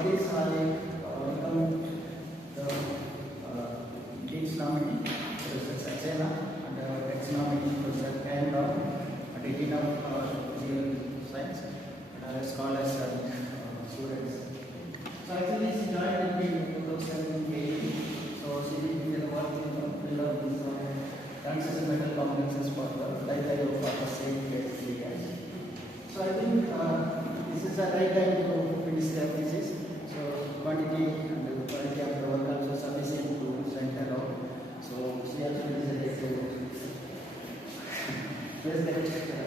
for this, I welcome the Dean's nominee, Professor Saxena, and the ex-nominee, Professor Kyle Rao, and the Dean of Physical Science, and scholars and students. So actually, she joined in 2018. So she did work in the field of these transcendental complexes for the lifetime of the same years. So I think this is the right time to finish the thesis. So quantity and quality of the work also sufficient to center out. So she actually decided to place the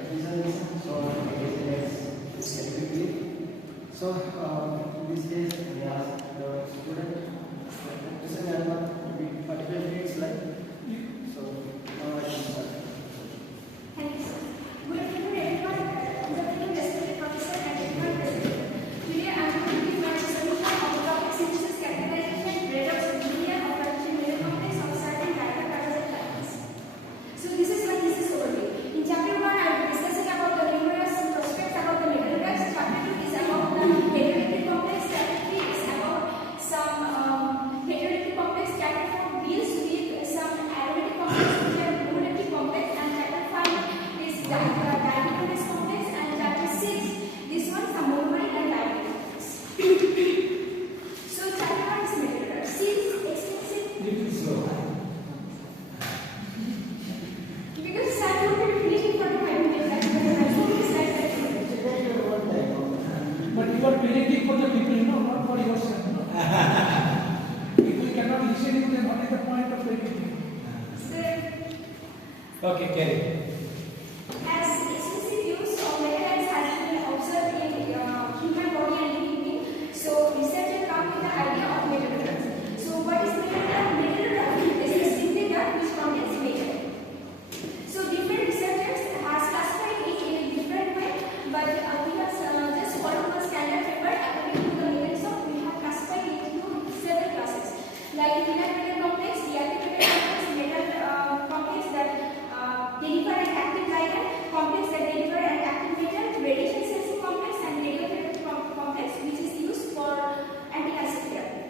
reasons. So let's get quickly. So in this case, we ask the student to present about particular fields like. So now I can start. Thank you, sir. Good afternoon, everyone. The respected professor and everyone present. Today I am going to give my solution of the topic synthesis characterization, redox, linear, or partition layer complex of certain diagonal parallel lines. So this is my thesis overview. In chapter 1, I will be discussing about the numerous prospects about the metal redox. Chapter 2 is about the heteroelectric complex. Chapter 3 is about some heteroelectric complex. Chapter 4 deals with some aromatic complex, which are homoelectric complex, and chapter 5 is diagonal complex, and chapter 6 this one is a monomer and diagonal complex. So chapter 1 is metal redox. Since extensive because I will be finishing for 5 minutes, that's why I show you slides that but you are creating for the people, not for yourself. People cannot listen to them. What is the point of creating? Okay, carry. as extensive use of metal has been observed in human body and living being, so researchers come with the idea of metal redox. So what is metal redox? Metal redox is a synthetic drug which contains metal. So different researchers has classified it in a different way, but we have just followed the standard paper according to the mechanism. We have classified it into several classes, like metal complex, deactivated complex, metal complex that deliver an active ligand, complex that deliver an active metal, radiation sensing complex, and radiotherapy complex, which is used for anti-cancer therapy.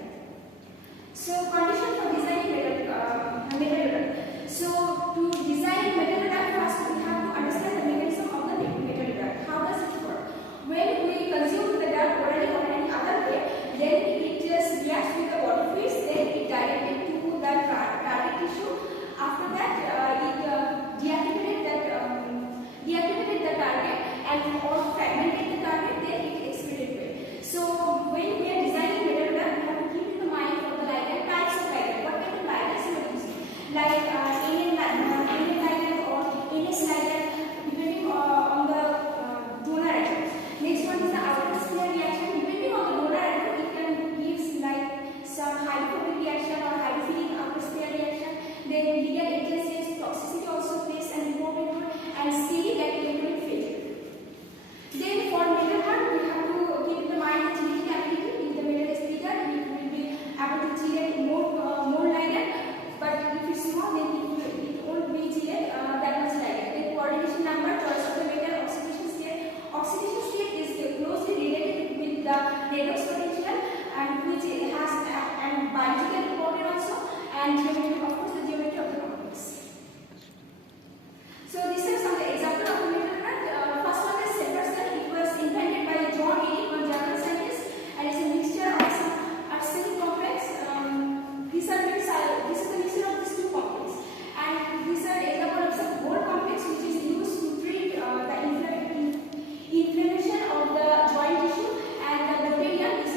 So condition for designing metal redox. So to design metal redox, first we have to understand the mechanism of the metal redox. How does it work? When we consume the drug orally or any other way, then it just reacts with the body fluids, then it directed to the target tissue. After that, it deactivated the target and or fragmented the target, then it excreted away. So when we are designing metal redox, we have to keep in the mind of the ligand, types of ligand, what kind of ligands we are using, like NN ligand or NS ligand, depending on the donor atom. Next one is the outer sphere reaction. Depending on the donor atom, it can give like some hydrophobic reaction or hydrophilic outer sphere reaction. Then ligand agencies, toxicity also plays an important role, and steady electrolytic failure. Then for metal redox, we have to keep in mind the chelating ability. If the metal is bigger, it will be able to chelate more ligand, but if it's small, then it won't be chelate that much ligand. Then coordination number, choice of the metal, oxidation state. Oxidation state is closely related with the redox potential, and which it has and biological important also, and geometry, of course, the geometry of the complex. So these are some examples of the metal redox. First one is Severson. It was invented by John Eadie, one German scientist, and it's a mixture of some arsenic complex. This is the mixture of these two complex, and these are example of some gold complex which is used to treat the inflammation of the joint tissue, and the deuterium is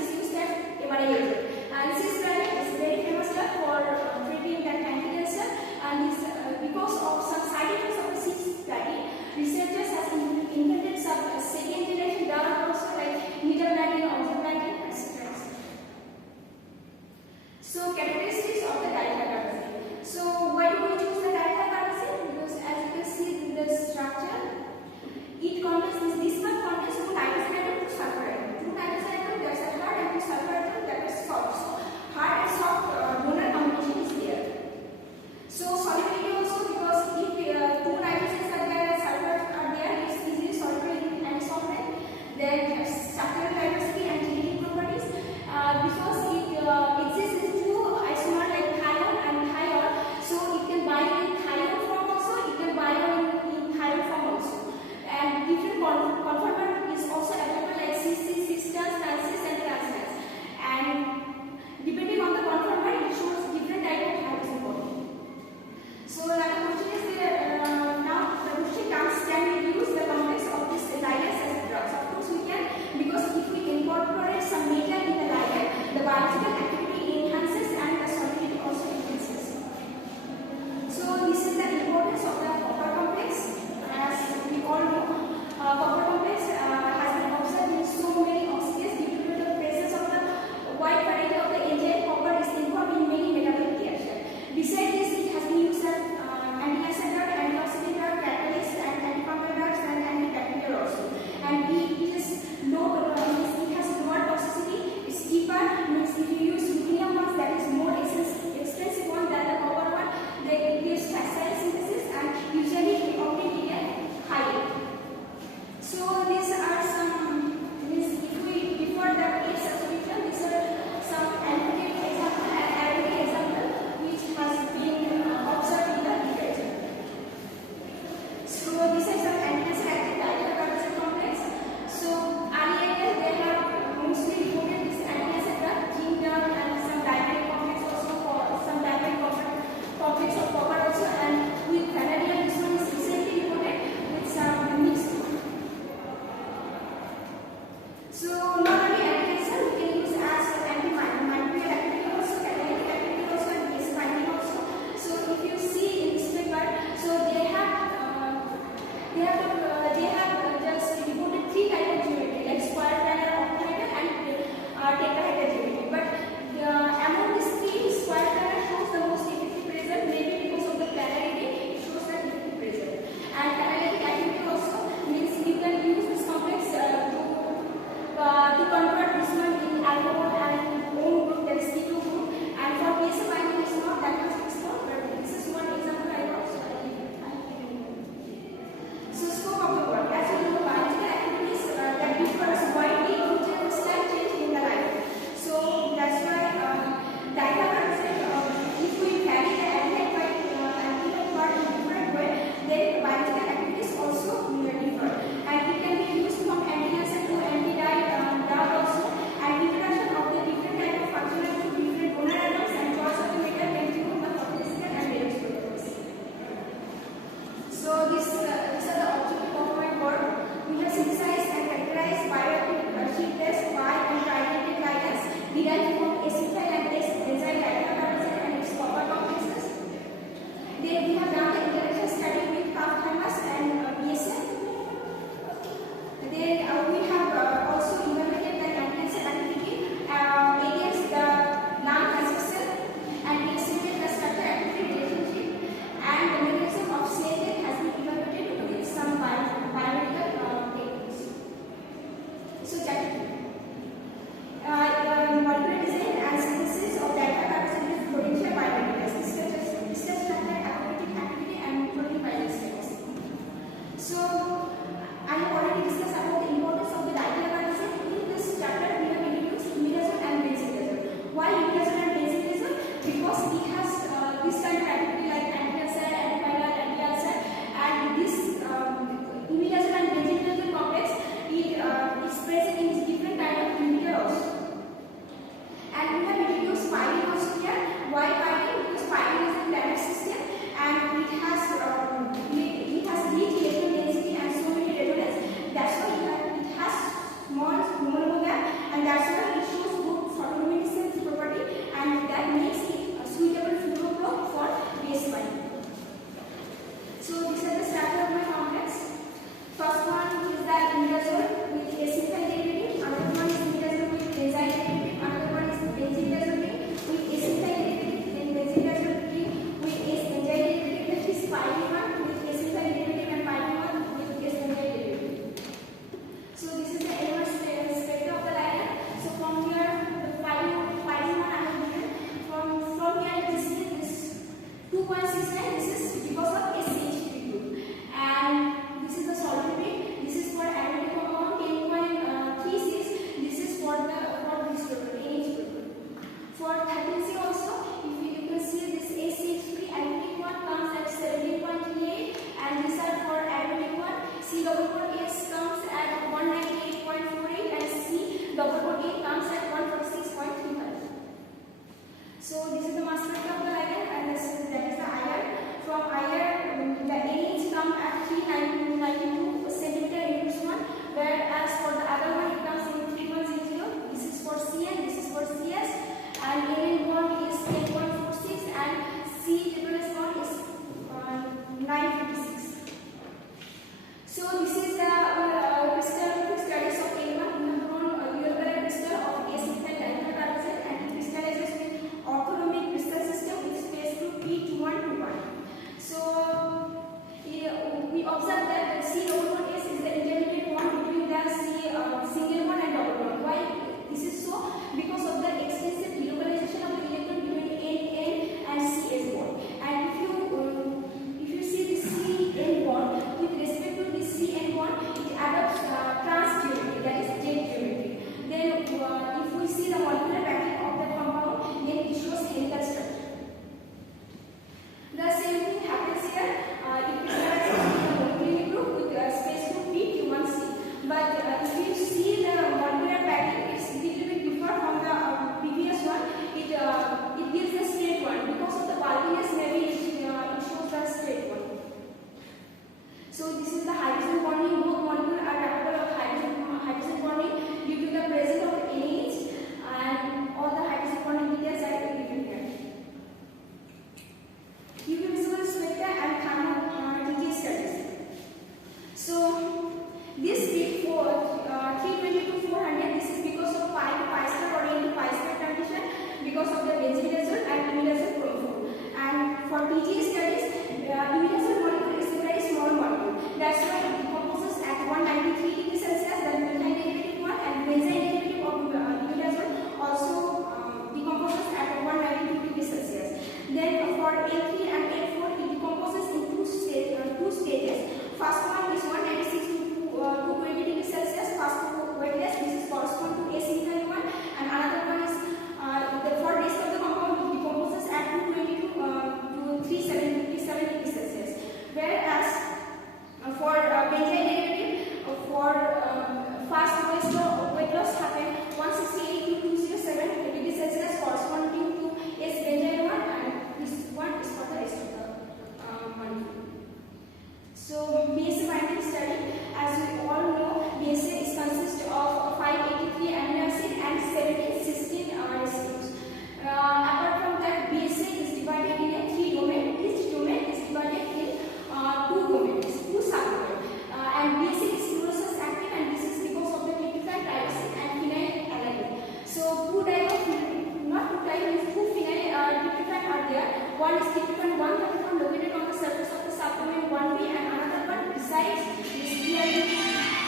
one is tryptophan 134 located on the surface of the subdomain 1B and another one besides this PRD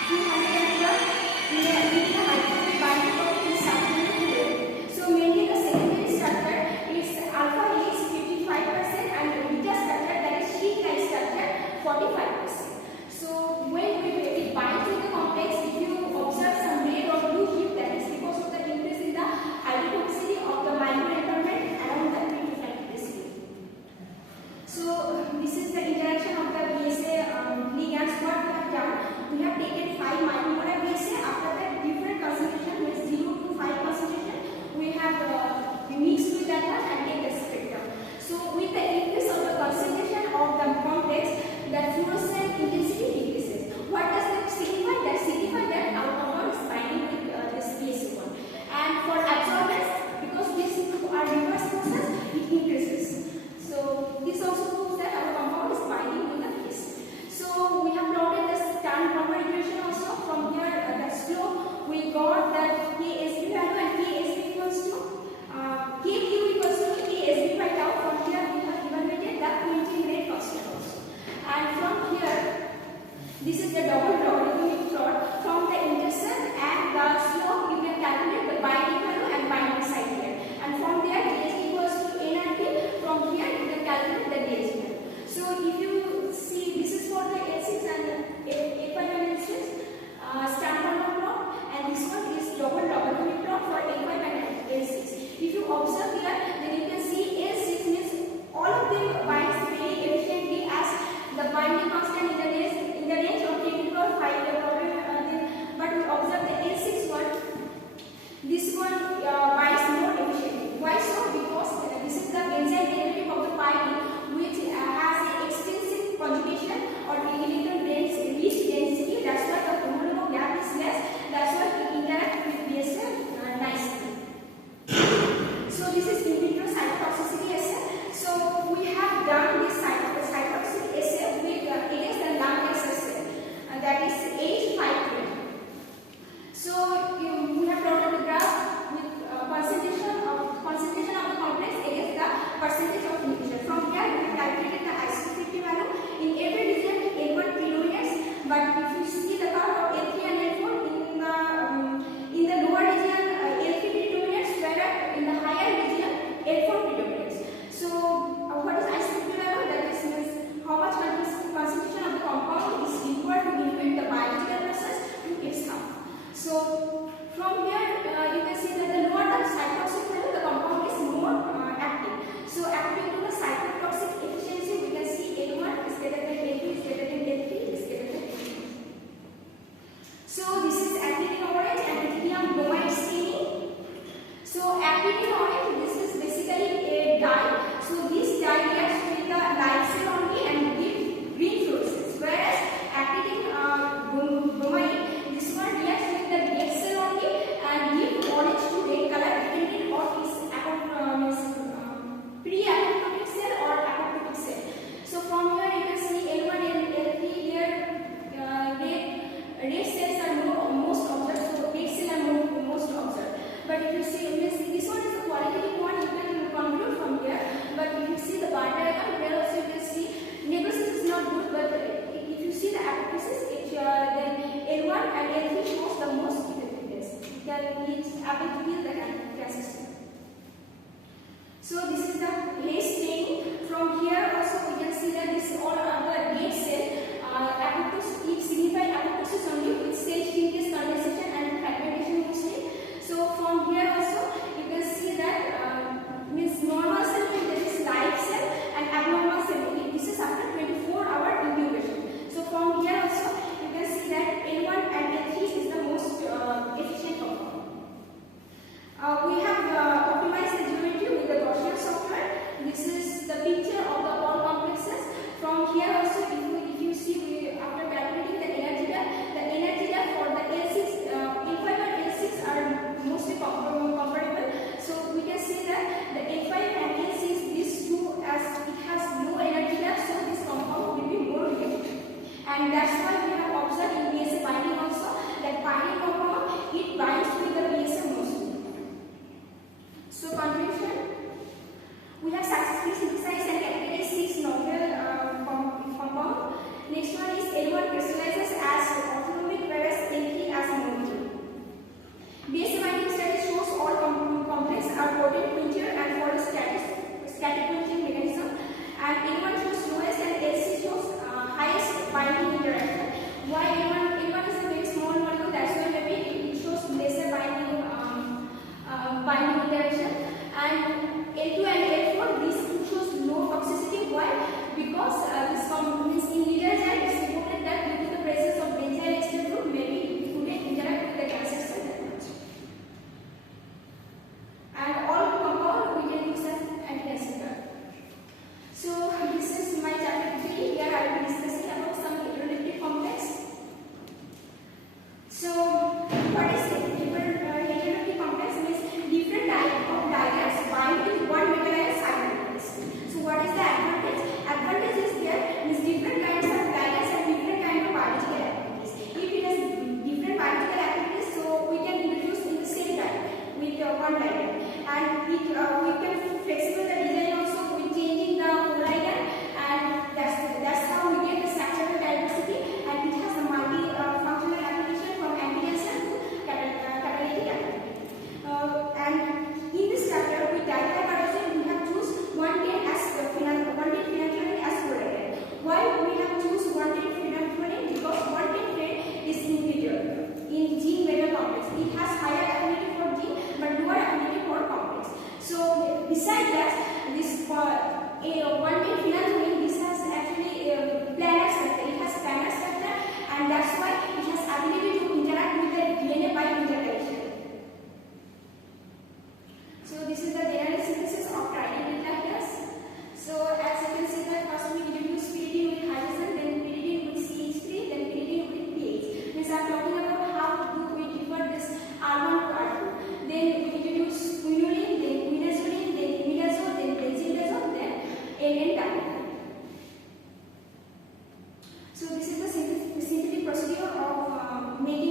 212 in the hydrophobic binding pocket in subdomain 2A. So mainly the secondary structure is alpha is 55% and beta structure, that is sheet-like structure, 45%. So when we bind to the complex, if you observe some red or blue hue, that is because of the increase in the hydrophobicity of the microenvironment around the tryptophan residue. So this is the interaction of the BSA ligands. What we have done, we have taken 5 micromolar BSA. After that, different concentration, with 0 to 5 concentration, we have mixed with that one and take the spectrum. So with the increase of the concentration of the complex, the fluorescent intensity decreases. What does that signify? That signifies that our compound is binding with this BSA1. And for absorbance, because these are reverse process, it increases. So this also proves that our compound is binding with the BSA. So we have plotted the Stern-Palmer equation also. From here, the slope, we got that Ksp value and Ksp equals to Kq equals to Ksp by tau. From here, we have evaluated the Quintin rate constant also. And from here, this is the double logarithmic plot. From the intercept and the slope, you can calculate the binding value and binding site here. And from there, Dsg equals to N and P. From here, you can calculate the Dsg value. So if you see, this is for the L6 and A5 and L6 Stern-Palmer plot, and this one is double logarithmic plot for A5 and L6. If you observe here, then you can see L6 means all of them binds very efficiently as the binding constant in the range of 10 to the power 5. But we observe the L6 one. This one binds more efficiently. Why so? Because this is the enzyme derivative of the pyridine, which has an extensive conjugation or electron rich density. That's why the homologo gap is less. That's why it interacts with BSA nicely. So this is in vitro cytotoxicity assay. So we have done this cytotoxicity assay with against the lung cancer cell, that is H520. So we have plotted the graph with concentration of the complex against the percentage of inhibition. From here, we have calculated the IC50 value. In every region, L1 predominates, but if you see the curve of L3 and L4, in the lower region, L3 predominates, whereas in the higher region, L4 predominates. So what is IC50 value? That is means how much concentration of the compound is required to inhibit the biological process to its half. So from here, you can see that the lower the cytotoxic value, the compound is more active. So according to the cytotoxic efficiency, we can see L1 is greater than L2, is greater than L3, is greater than L4. So this is actinium orange and actinium bromide staining. So actinium orange, this is basically a dye. So this dye reacts with the light cell only and give green fluorescence, whereas actinium bromide, this one reacts with the red cell only and give orange to red color depending on its pre-apoptotic cell or apoptotic cell. So from here you can see L1 and L3 here, red cells are most observed, so red cell are most observed. But if you see, this one is the qualitative one, you can conclude from here. But if you see the bar diagram, here also you can see necrosis is not good, but if you see the apoptosis, then L1 and L3 shows the most effectiveness. That is able to kill the cancer cell. So this is the haze staining. From here also we can see that this all are the red cell. Apoptosis, it signifies apoptosis only with cell shrinkage, condensation and fragmentation mostly. So from here also you can see that means normal cell means there is live cell and abnormal cell. This is after 24-hour incubation. So from here also you can see that L1 and L3 is the most efficient compound. We have optimized the geometry with the Gaussian software. This is the picture of the all complexes. From here also, if you see, after calculating the energy depth for the L6, L5 and L6 are mostly comparable. So we can see that the L5 and L6, these two, as it has low energy depth, so this compound will be more reactive. And that's why we have observed in BSA binding also that binding compound, it binds with the BSA mostly. why A1 is a very small molecule, that's why maybe it shows lesser binding interaction, and L2 and L4 these two shows low toxicity. Why? Because this means in literature it is reported that due to the presence of benzyl ester group, maybe it wouldn't interact with the cancer cell that much. And all compound we can use as anti-cancer drug. So this is my chapter 3. Here I will be discussing about some heterolytic complex. So what is heterolytic complex? Means different type of ligands bind with one metal ion simultaneously. So what is the advantage? Advantage is there means different kinds of ligands have different kind of biological activities. If it has different biological activities, so we can introduce in the same time with one ligand, and we can flexible the design also with changing the ligand, and that's how we get the structural diversity, and it has a multi-functional application from anti-cancer to catalytic activity. And in this chapter with diphenylcarosine we have choose 110 as phenanthroline as fluoride. Why we have choose 110 phenanthroline? Because 110 is inferior in gene metal complex. It has higher affinity for gene but lower affinity for complex. So besides that, this 110 phenanthroline, this has actually planar structure. It has planar structure, and that's why it has ability to interact with the DNA by interaction. So this is the DNA synthesis of tridentylactase. So as you can see that first we introduce pyridine with hydrogen, then pyridine with CH3, then pyridine with PH. Means I am talking about how do we differ this R1 to R2. Then we introduce quinoline, then quinazoline, then imidazole, then benzimidazole, then N-diol. So this is the synthetic procedure of making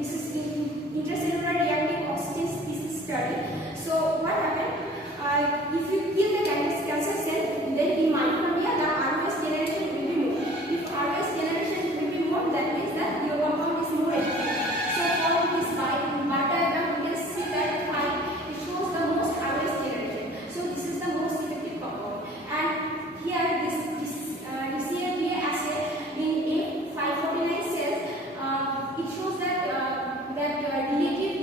this is intracellular reactive oxygen species study. So what happened? If you kill the cancer cell, then in mitochondria the ROS generation will be more. If ROS generation will be more, that means that your compound is more effective. So from this bar diagram, you can see that it shows the most ROS generation. So this is the most effective compound. And here this DCLDA assay in A549 cells, it shows that relative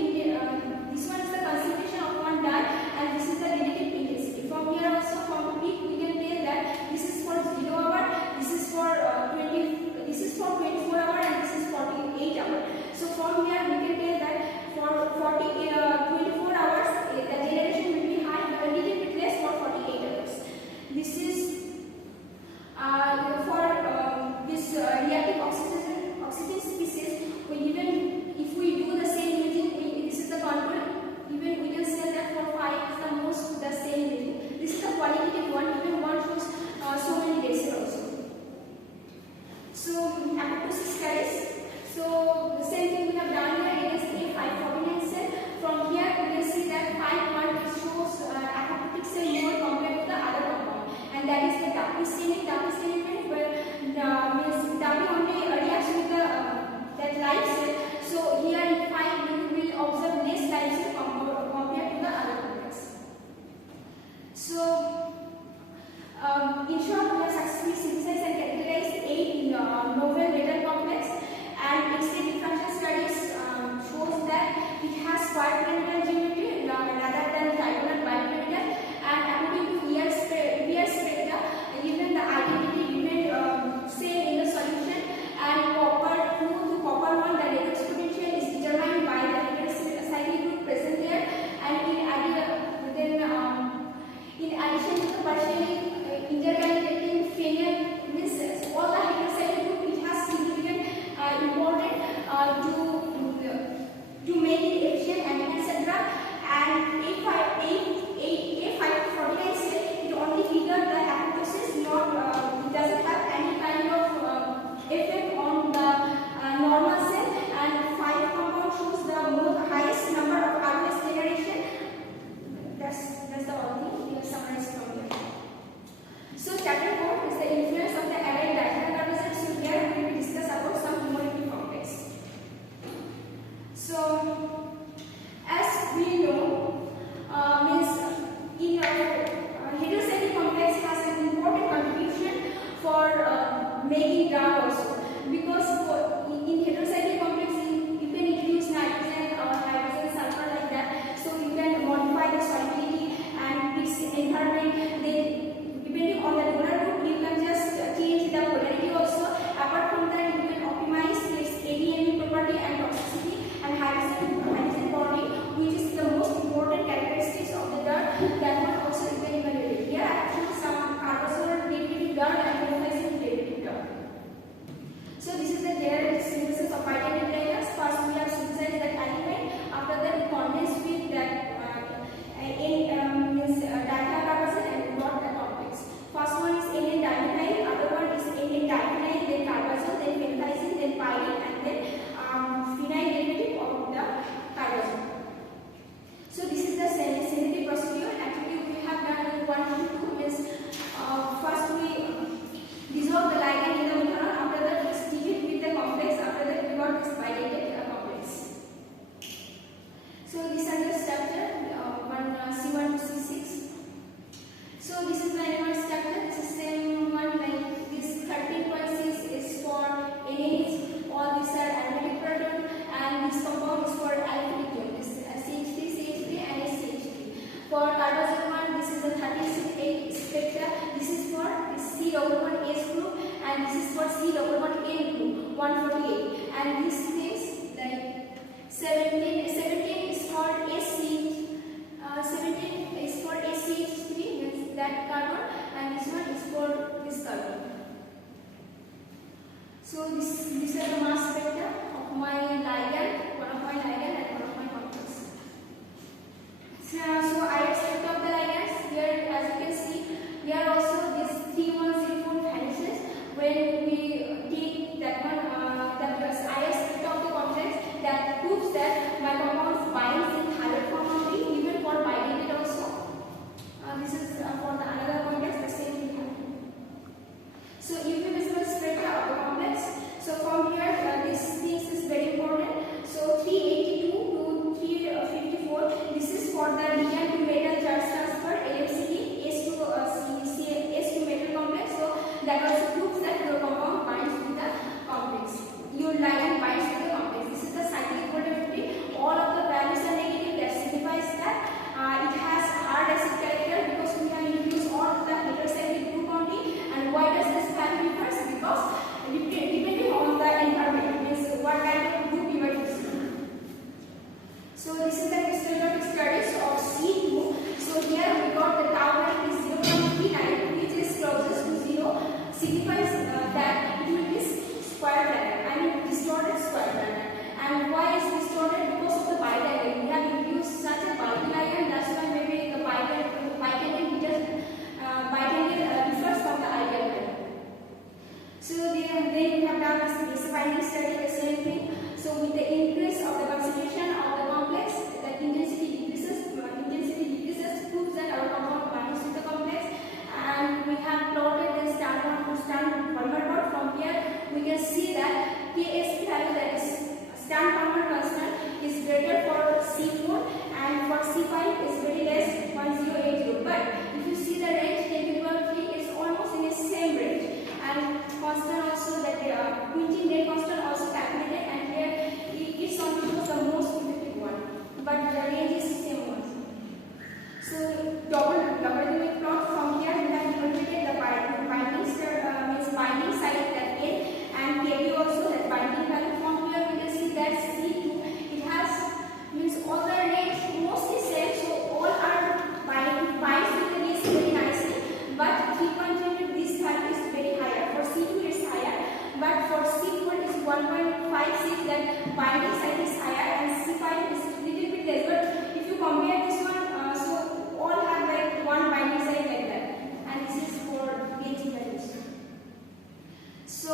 this one is the concentration of one dye and this is the relative intensity. From here also from peak we can tell that this is for 0 hour, this is for 24 hour and this is 48 hour. So from here we can tell that for 24 hours the generation will be high, but a little bit less for 48 hours. This is for this reactive oxygen species. Even if we do the same using, this is the control, even we can say that for 5 is the most the same using. This is the qualitative one, even one shows so many days also. So apoptosis studies. So the same thing we have done here against A549 cell. From here we can see that 5 shows apoptotic cell more compared to the other compound, and that is the Duffy staining. Duffy staining means Duffy only reacts with the that live cell. So here in 5 you will observe less live cell compared to the other complex. So in short, we have successfully synthesized and characterized 8 novel metal complex, and X-ray diffraction studies shows that it has square pyramidal geometry rather than diagonal bipyramidal, and according to ER spectra, even the identity remained same in the solution, and copper 2 to copper 1 the redox potential is determined by the heterocyclic group present there, and in addition to the partially interconnecting phenol means all the heterocyclic group, it has significant important to make it efficient and etc. And A549 cell, it only triggered the apoptosis, not it doesn't have any kind of effect on the normal cell, and 5 compound shows the highest number of ROS generation. That's the only thing we have summarized from here. So chapter 4 is the influence of the allied dihydrocarboxyl. So here we will discuss about some hemolytic complex. So as we know, means in heterocyclic complex has an important contribution for making drug also, because in heterocyclic complex you can introduce nitrogen or hydrogen, sulfur like that. So you can modify the solubility and its environment. Then depending on the donor group, you can just change the polarity also. Apart from that, you can optimize its ADME property and toxicity and hydrogen bonding, which is the most important characteristics of the drug. That one also you can evaluate. Here I have shown some aerosol derivative drug and phenolphthalein derivative drug. So this is the general synthesis of vitamin drivers. First we have synthesized that aldehyde. After that we condensed with that dihydrocarboxyl and got the complex. First one is N-dimethyl, other one is N-dimethyl, then carbazole, then phenothiazine, then pyrene, and then phenyl derivative of the carbazole. So this is the synthetic procedure. Actually we have done in 1 to 2 means first we dissolve the ligand in the methanol, after that we stick it with the complex, after that we got this bilated complex. So these are the structure, C1 to C6. So this is the animal structure. It's the same one, like this 13.6 is for NH, all these are aromatic proton, and this compound is for aliphatic group. This CH3, CH3 and SCH3. For carbazole one, this is the 38 spectra. This is for C1S group, and this is for C1N group, 148. And these things like 17 is for SCH3, means that carbon, and this one is for this carbon. So these are the mass spectra of my ligand, one of my ligand and one of my complex. So I spectra of the ligands here, as you can see, here also this 3104 vanishes when we take that one, the IS spectra of the complex, that 2 binding study, the same thing. So with the increase of the concentration of the complex, the intensity decreases, proves that our compound binds to the complex. And we have plotted the standard Palmer plot. From here we can see that Ksp value, that is Stan Palmer constant, is greater for C4 and for C5 is very less, 1080. But if you see the range 10 to the power 3 is almost in the same range, and constant also, that quenching rate constant also calculated, and here it only shows the most effective one, but the range is same one. So logarithmic plot, from here we have calculated the binding site, that N, and Kb also, that binding value. From here we can see that C2, it has, means all the range mostly same, so all are binds with the base very nicely, but 3.3 this value is very higher. For C2 it's higher, but for C4 is 1.56, that binding site is higher, and C5 is little bit less. But if you compare this one, so all have like one binding site like that, and this is for pH values. So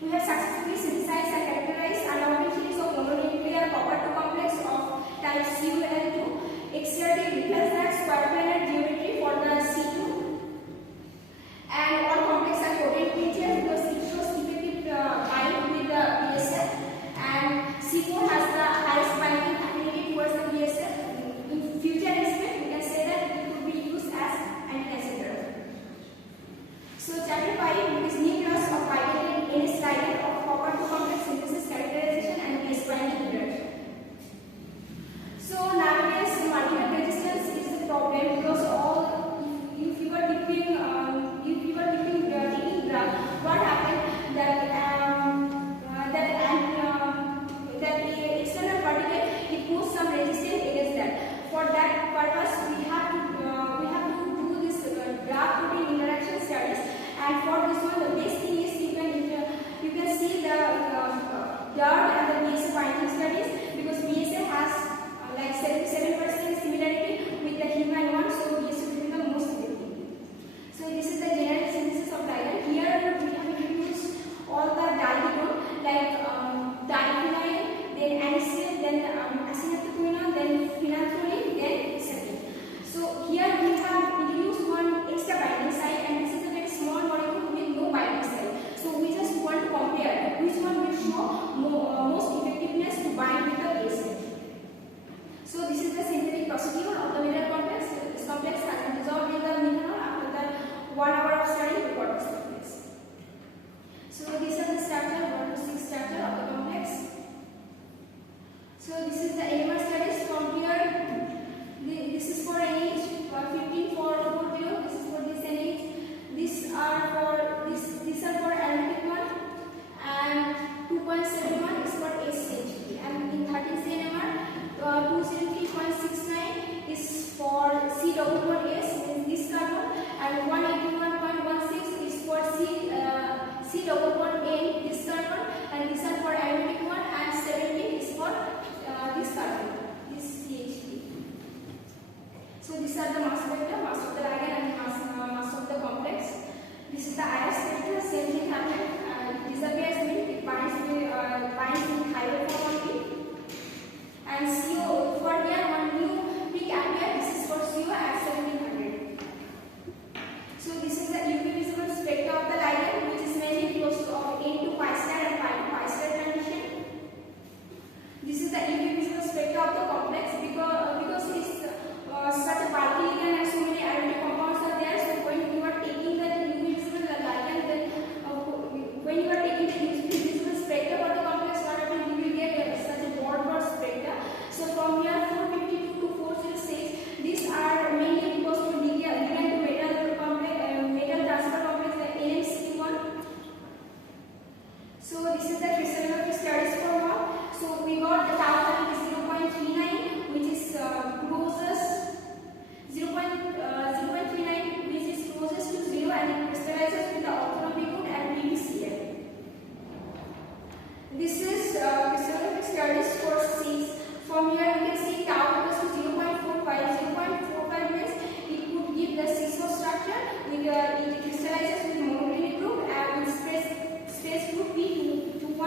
we have successfully synthesized and characterized unordered series of mononuclear copper 2 complex of type CuL2. Exerted replace that square planar geometry for the C2, and all complex are coated features because it shows effective bind with the BSF, and C4 has the highest binding affinity towards the BSF. In future aspect, we can say that it could be used as anti-acid drug. So chapter 5 is new class of bilated NS ligand of copper 2 complex synthesis, characterization, and base binding interaction. So nowadays multiple resistance is the problem, because all if you are taking drug, what happened that external particle, it puts some resistance against that. For that purpose we have to do this drug protein interaction studies, and for this one the best thing is you can see the DART and the BSA binding studies, because BSA has like 77% similarity with the human one, so BSA will be the most effective. So this is the general synthesis of ligand. Here we have introduced all the diketone like diphenyl, then anisine, then acetylquinone, then phenanthroline, then acetylene. So here we have introduced one extra binding site, and this is a very small molecule with no binding site. So we just want to compare which one will show most effectiveness to bind with the base. So this is the synthetic procedure of the mineral complex. This complex has been dissolved in the mineral. After that 1 hour of study, we got this complex. So these are the structure, 1 to 6 structure of the complex. So this is the NMR studies. From here, this is for NH 15 for 40. This is for this NH. These are for aromatic one, and 2.71 is for SHP, and in 13 NMR 203.69 is for C-double-bond-S, means this carbon, and 181.16 is for C-double-bond-N, this carbon, and these are for aromatic one, and 17 is for this carbon, this CH3. So these are the mass spectra, mass of the ligand, and mass of the complex. This is the IR spectra, same thing happened. It disappears when it binds with higher form only. And CO, for here one new peak appear. This is for CO at 1700. So this is the UV visible spectra of the ligand, which is mainly close to N to pi star and pi to pi star transition. This is the UV visible spectra of the complex, because it's such a bulky ligand and so many aromatic compounds are there. So when you are taking the UV visible ligand, then when you are taking the UV visible spectra for the complex, what happens? You will get such a broad spectra. So from here 452 to 406, these are mainly because to ligand to metal complex, metal transfer complex like NMC1. So this is the crystallography studies for now. So we got the tau value is 0.39, which is closest 0.39, which is closest to 0, and it crystallizes with the orthogonal group and PbCl. This is crystallography studies for 6. From here we can see tau equals to 0.45. 0.45 means it could give the 6-4 structure. It crystallizes with monoclinic group and with space group P2.5.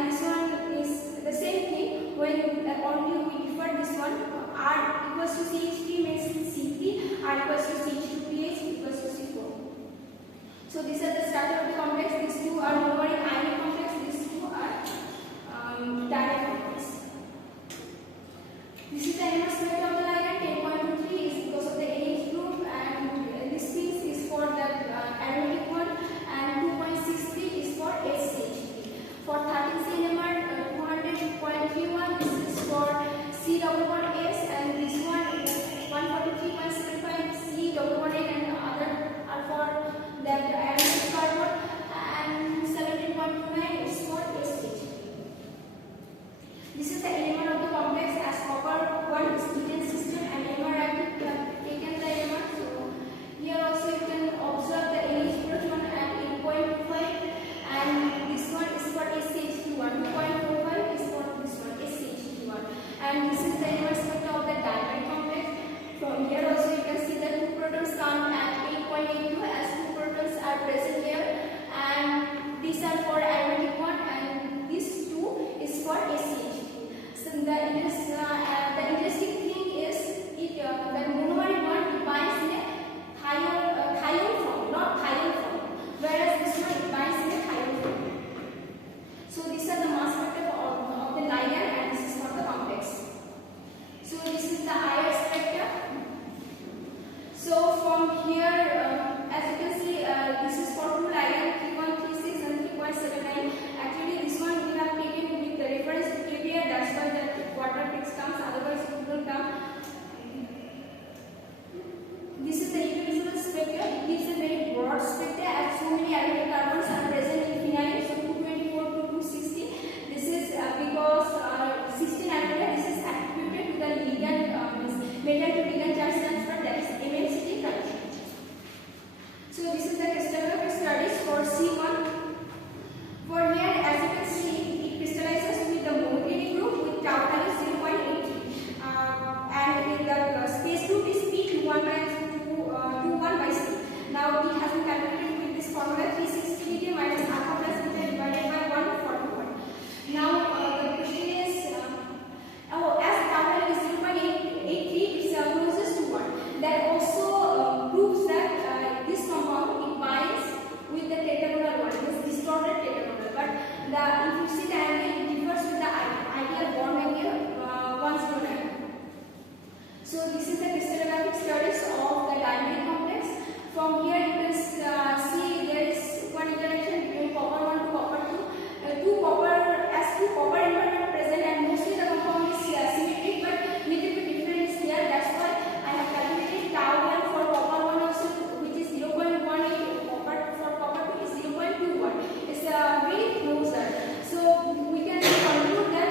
and this one is the same thing. When only we differ this one, R equals to CH3 means C3, R equals to CH2PH equals to C4. So these are the structure of the complex. These two are monomeric ionic complex. These two are direct complex. This is the NMR spectrum of the ligand. 10.23 is because of the NH group, and this piece is for the aromatic one, and 2.63 is for SH3. For 13C NMR, 200.31, this is for C11S, and this one is 143.75 C11A, and other are for that aromatic carbon, and 17.29 is for SH3. This is the NMR of the complex. As copper 1 is ketone system, and NMR I have taken the NMR. So here also you can observe the NH proton at 8.25, and this one is for SH21. 2.45 is for this one SH21, and this is the NMR spectrum of the diamond complex. From here also you can see the 2 protons count at 8.82, as 2 protons are present here, and these are for aromatic one, and this 2 is for SH. So the interesting thing is the monomeric one binds in a thiol form, not thiol form, whereas this one binds in a thiol form. So these are the mass spectra of the ligand, and this is for the complex. So this is the IR spectra. So from here, as you can see, this is for 2 ligand 3.36 and 3.79. Actually, this one we have taken with the reference to KBR. That's why the quadratics comes. Otherwise, it will come. This is the equivisible spectra. It gives a very broad spectra, as so many aromatic carbons are present in phenyl. So 224 to 260. This is because 16 aromatic. This is attributed to the ligand, metal to ligand charge transfer, that is MMCT condition. So this is the crystallographic studies for C1. For here, as you can see, it crystallizes with the monoclinic group with tau value 0.83, and with the space group is P21 by C. Now it has been calculated with this formula 363 minus alpha plus beta divided by 141. Now the question is, as tau value is 0.83, it's closest to 1. That also proves that this compound, it binds with the tetragonal one, it is distorted tetragonal. But if you see the angle, it differs with the ideal bond angle 109. So this is the crystallographic studies of the diamond complex. From here you can see there is one interaction between copper 1 to copper 2. Two copper environment present, and mostly the compound is symmetric, but little bit different is here. That's why I have calculated tau value for copper 1 also, which is 0.18. For copper 2 is 0.21. It's very closer. So we can conclude that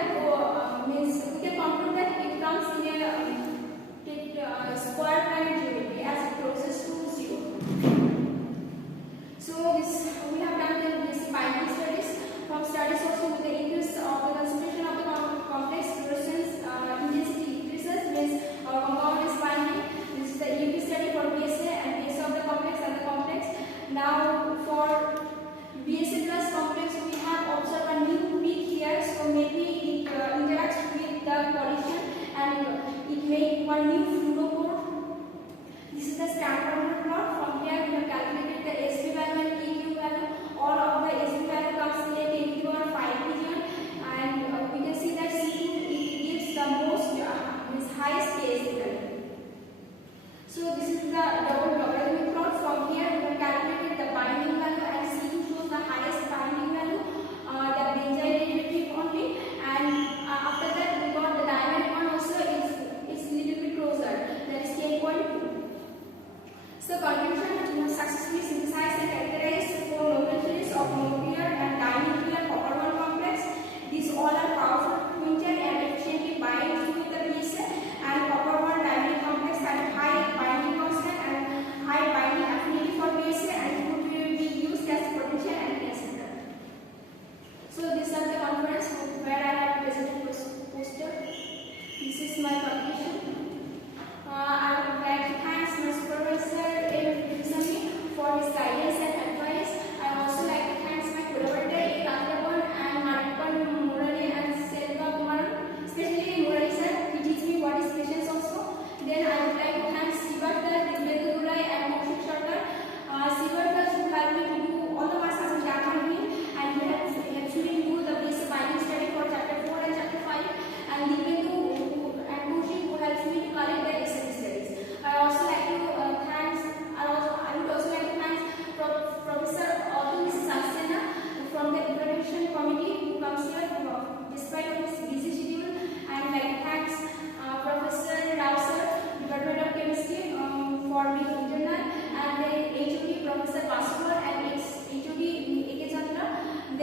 it comes in a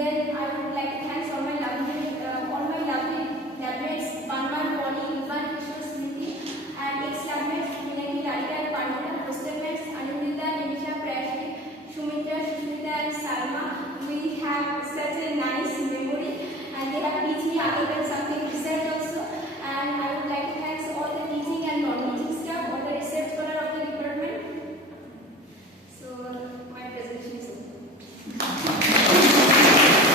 then I will